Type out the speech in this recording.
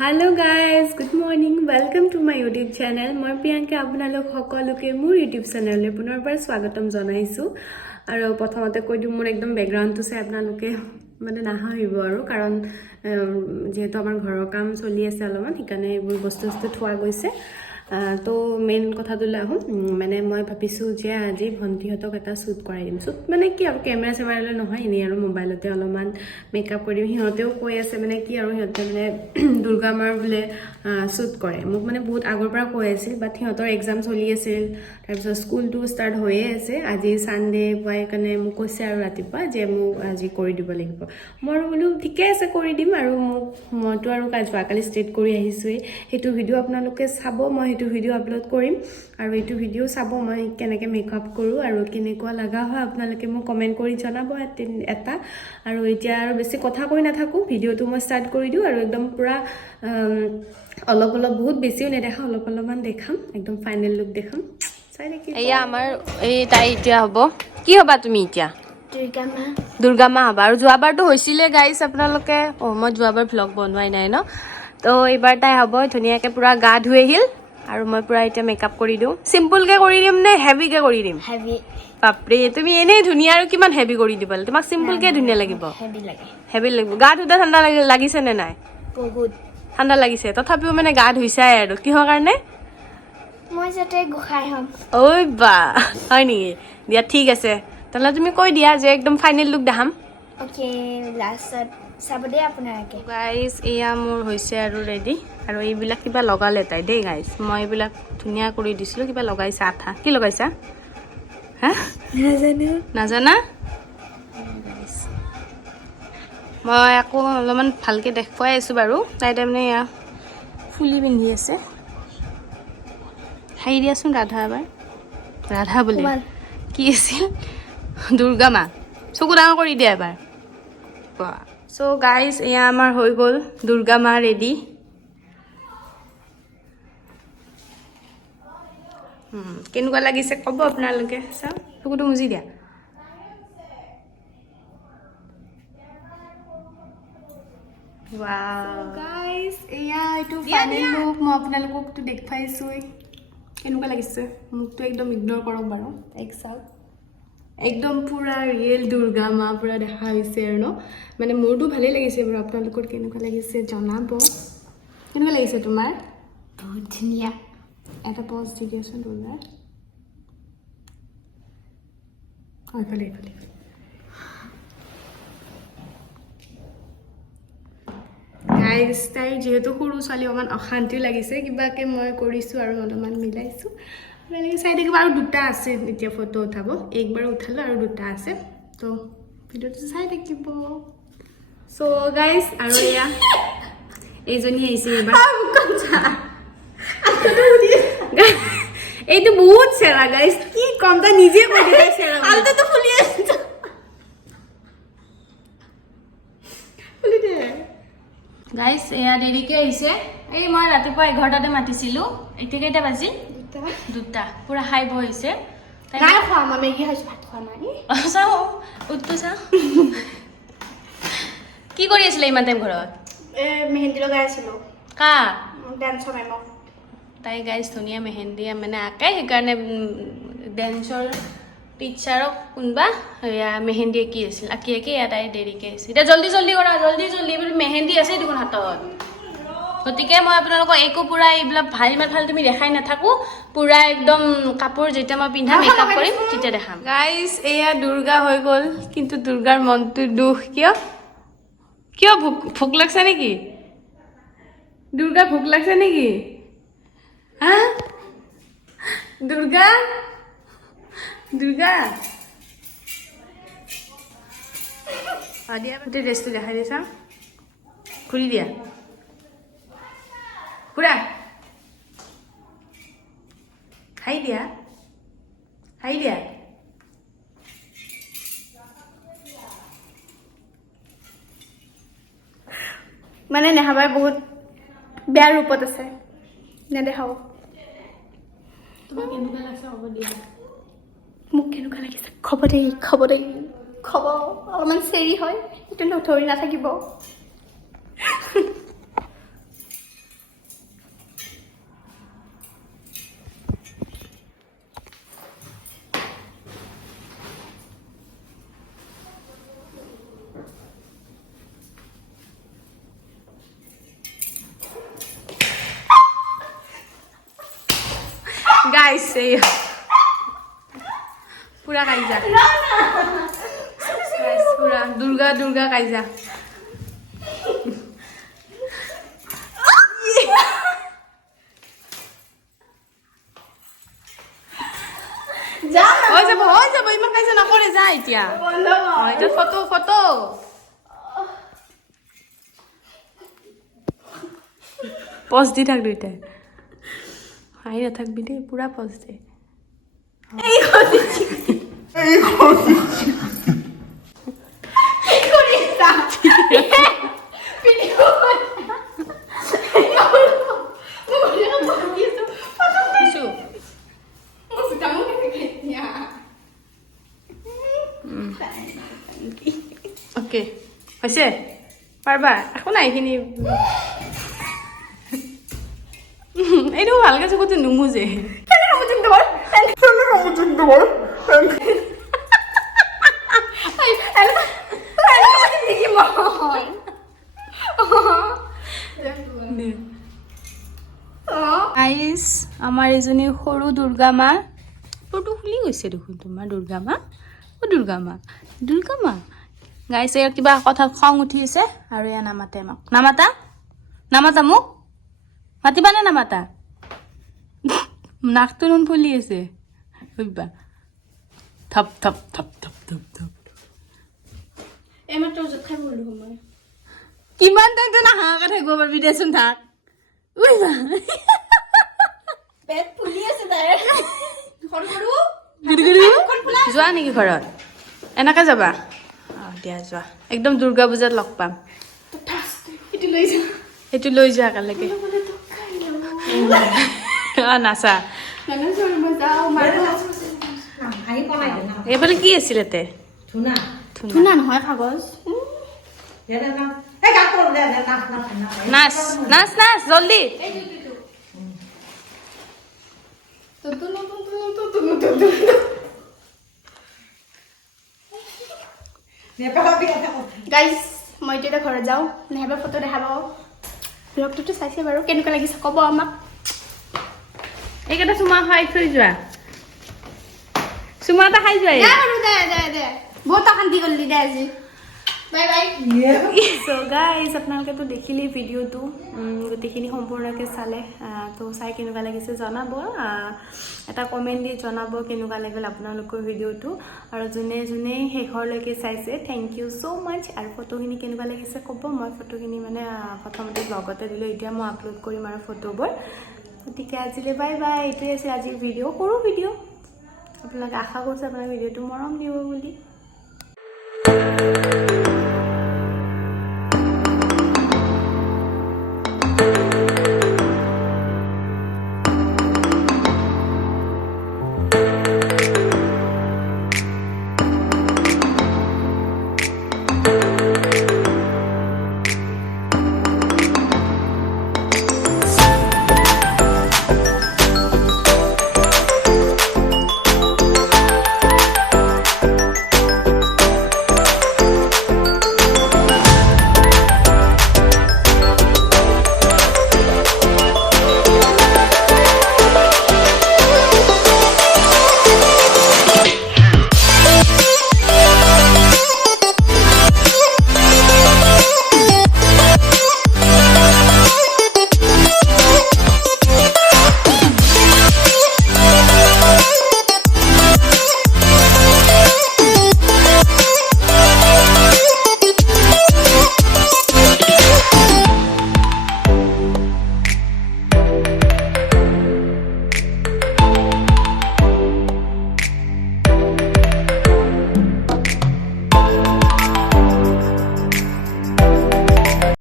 hello guys good morning welcome to my YouTube channel मैं प्रियंका আপোনালোক সকলোকে মোৰ यूट्यूब चैनल পুনৰবাৰ স্বাগতম জনাইছো আৰু প্ৰথমতে কৈ দিম মোৰ একদম ব্যাকগ্ৰাউণ্ডটো চাই আপোনালোকে মানে নাহাহিব আৰু কাৰণ যেহেতু আমাৰ ঘৰৰ কাম চলি আছে অলপমান সেইকাৰণে এইবোৰ বস্তু থোৱা গৈছে তো মেইন কথাটোলৈ আহোঁ মানে মই ভাবিছোঁ যে আজি ভণ্টিহঁতক এটা শ্বুট কৰাই দিম শ্বুট মানে কি আৰু কেমেৰা চেমেৰালৈ নহয় এনেই আৰু মোবাইলতে অলপমান মেকআপ কৰি দিম সিহঁতেও কৈ আছে মানে কি আৰু সিহঁতে মানে দুৰ্গা মাৰ বোলে শ্বুট কৰে মোক মানে বহুত আগৰ পৰা কৈ আছিল বাট সিহঁতৰ এক্সাম চলি আছিল তাৰপিছত স্কুলটো ষ্টাৰ্ট হৈয়ে আছে আজি ছানডে পাই কাৰণে মোক কৈছে আৰু ৰাতিপুৱা যে মোক আজি কৰি দিব লাগিব মই বোলো ঠিকে আছে কৰি দিম আৰু মোক মইতো আৰু যোৱাকালি ষ্ট্ৰেট কৰি আহিছোঁৱেই সেইটো ভিডিঅ' আপোনালোকে চাব মই সেইটো ভিডিঅ' আপলোড কৰিম আৰু এইটো ভিডিঅ' চাব মই কেনেকৈ মেকআপ কৰোঁ আৰু কেনেকুৱা লগা হয় আপোনালোকে মোক কমেণ্ট কৰি জনাব এটা আৰু এতিয়া আৰু বেছি কথা কৈ নাথাকোঁ ভিডিঅ'টো মই ষ্টাৰ্ট কৰি দিওঁ আৰু একদম পূৰা অলপ অলপ বহুত বেছিও নেদেখাওঁ অলপমান দেখাম একদম ফাইনেল লুক দেখাম চাই দেখি এয়া আমাৰ এই তাই এতিয়া হ'ব কি হ'বা তুমি এতিয়া দুৰ্গা মা হ'বা আৰু যোৱাবাৰতো হৈছিলে গাইছ আপোনালোকে মই যোৱাবাৰ ভ্লগ বনোৱাই নাই ন তো এইবাৰ তাই হ'ব ধুনীয়াকৈ পূৰা গা ধুই আহিল আৰু মই পূৰা এতিয়া মেকআপ কৰি দিওঁ চিম্পুলকৈ কৰি দিম নে হেভিকৈ কৰি দিম বাপৰে তুমি এনেই ধুনীয়া আৰু কিমান হেভি কৰি দিবা তোমাক চিম্পুলকৈ ধুনীয়া লাগিব হেভি লাগিব গা ধুতে ঠাণ্ডা লাগিছে নে নাই বহুত ঠাণ্ডা লাগিছে তথাপিও মানে গা ধুইছাই আৰু কিহৰ কাৰণে মই যাতে গোসাই হ'ম ঐ বা হয় নেকি দিয়া ঠিক আছে তেনেহ'লে তুমি কৈ দিয়া যে একদম ফাইনেল লুক দেখাম অ'কে লাষ্টত চাব দেই আপোনালোকে গাইজ এয়া মোৰ হৈছে আৰু ৰেডি আৰু এইবিলাক কিবা লগালে তাই দেই গাইজ মই এইবিলাক ধুনীয়া কৰি দিছিলোঁ কিবা লগাইছা আঠা কি লগাইছা হা নাজানো নাজানা মই আকৌ অলপমান ভালকৈ দেখুৱাই আছোঁ বাৰু তাই তাৰমানে এয়া ফুলি পিন্ধি আছে হাঁহি দিয়াচোন ৰাধা এবাৰ ৰাধা বোলে কি আছিল দুৰ্গা মা চকু ডাঙৰ কৰি দিয়া এবাৰ চ' গাইজ এয়া আমাৰ হৈ গ'ল দুৰ্গা মা ৰেডি কেনেকুৱা লাগিছে ক'ব আপোনালোকে চাওক চকুটো মুজি দিয়া গাইজ এয়া এইটো ফাইনেল লুক মই আপোনালোককতো দেখুৱাইছোঁৱেই কেনেকুৱা লাগিছে মোকতো একদম ইগন'ৰ কৰক বাৰু এক চাওক একদম পূৰা ৰিয়েল দুৰ্গা মা পূৰা দেখা হৈছে আৰু ন মানে মোৰতো ভালেই লাগিছে বাৰু আপোনালোকৰ কেনেকুৱা লাগিছে জনাব কেনেকুৱা লাগিছে তোমাৰ বহুত ধুনীয়া এটা পজ দি দিয়াচোন দুৰ্গাৰ এইফালে এইফালে গাইজ তাই যিহেতু সৰু ছোৱালী অকণমান অশান্তিও লাগিছে কিবাকৈ মই কৰিছোঁ আৰু অলপমান মিলাইছোঁ আপোনালোকে চাই থাকিব আৰু দুটা আছে এতিয়া ফটো উঠাব একবাৰ উঠালোঁ আৰু দুটা আছে তো ভিডিঅ'টো চাই থাকিব চ' গাইজ আৰু এয়া এইজনী আহিছে এইবাৰ এইটো বহুত চেৰা গাইজ কি কম তাই নিজে কৈ দিয়ে চেৰা আলতাটো ফুলি আছে ফুলি দে গাইজ এয়া দেৰিকৈ আহিছে এই মই ৰাতিপুৱা 11টাতে মাতিছিলোঁ এতিয়া কেইটা বাজি দুটা পূৰা খাই বহিছে নাই খোৱা মই মেগী খাইছোঁ ভাত খোৱা নাই চাওঁ উঠটো চাওঁ কি কৰি আছিলে ইমান টাইম ঘৰত মেহেন্দি লগাই আছিলোঁ কা ডান্সৰ মেমক তাই গাইজ ধুনীয়া মেহেন্দি মানে আঁকে সেইকাৰণে ডেন্সৰ টিচাৰক কোনোবা এয়া মেহেন্দি আঁকি আছিল আঁকি এয়া তাই দেৰিকৈ আহিছে এতিয়া জল্দি জল্দি কৰা জল্দি এইবোৰ মেহেন্দি আছে দেখোন হাতত গতিকে মই আপোনালোকক একো পূৰা এইবিলাক ইমান ভাল তুমি দেখাই নাথাকোঁ পূৰা একদম কাপোৰ যেতিয়া মই পিন্ধাম মেকআপ কৰিম তেতিয়া দেখাম গাইজ এয়া দুৰ্গা হৈ গ'ল কিন্তু দুৰ্গাৰ মনটো দুখ কিয় কিয় ভোক লাগছে নেকি দুৰ্গা ভোক লাগছে নেকি হা দুৰ্গা দুৰ্গা দিয়া ড্ৰেছটো দেখাই দিছা খুলি দিয়া পুৰা খাই দিয়া মানে নেহাবাই বহুত বেয়া ৰূপত আছে নেদেখাব তোমাক কেনেকুৱা লাগছে হ'ব দিয়া মোক কেনেকুৱা লাগিছে খবৰ দেই অলপমান চেৰি হয় সেইটো নধৰি নাথাকিব আহিছে পুৰা কাইজা পুৰা দুৰ্গা দুৰ্গা কাইজা হৈ যাব ইমান কাইজা নকৰে যা এতিয়া এতিয়া ফটো পজ দি থাক দুইটাই হাঁহি নাথাকবি দেই পুৰা পজ দে অ'কে হৈছে পাৰবা একো নাই এইখিনি এইটো ভালকে চকুতে নুমুজে গাইজ আমাৰ এজনী সৰু দুৰ্গা মা ফটো খুলি গৈছে দেখোন তোমাৰ দুৰ্গা মা গাইজ ইয়াৰ কিবা কথা খং উঠি আছে আৰু এয়া নামাতে আমাক নামাতা মোক মাতিবা নে নামাতা নাকটো নুন ফুলি আছে ভাবিবা থপ থপ থপ থপ থপ থপ এইমাত্ৰ জোখ খাই বলো মই কিমান টাইমটো নাহাকে থাকিব পাৰিবি দেচোন থাক উইবা পেট ফুলি আছে তাই যোৱা নেকি ঘৰত এনেকে যাবা দিয়া যোৱা একদম দুৰ্গা পূজাত লগ পাম সেইটো লৈ যোৱা একেলগে নাচা এইফালে কি আছিল এতে ধুনা নহয় কাগজ নাচ নাচ নাচ জলদি গাইজ মই এতিয়া ঘৰত যাওঁ নেহেবা ফটো দেখা পাওঁ ব্লগটোতো চাইছে বাৰু কেনেকুৱা লাগিছে ক'ব আমাক এইকেইটা চুমা খাই থৈ যোৱা চুমা এটা খাই যোৱা দে বহুত অশান্তি কৰিলি দে আজি বাই বাই চ' গাইজ আপোনালোকেতো দেখিলেই ভিডিঅ'টো গোটেইখিনি সম্পূৰ্ণকৈ চালে তো চাই কেনেকুৱা লাগিছে জনাব এটা কমেণ্ট দি জনাব কেনেকুৱা লাগিল আপোনালোকৰ ভিডিঅ'টো আৰু যোনে যোনে শেষৰলৈকে চাইছে থেংক ইউ ছ' মাছ আৰু ফটোখিনি কেনেকুৱা লাগিছে ক'ব মই ফটোখিনি মানে প্ৰথমতে ব্লগতে দিলোঁ এতিয়া মই আপলোড কৰিম আৰু ফটোবোৰ গতিকে আজিলৈ বাই বাই এইটোৱে আছে আজিৰ ভিডিঅ' সৰু ভিডিঅ' আপোনালোকে আশা কৰিছে আপোনাৰ ভিডিঅ'টো মৰম দিব বুলি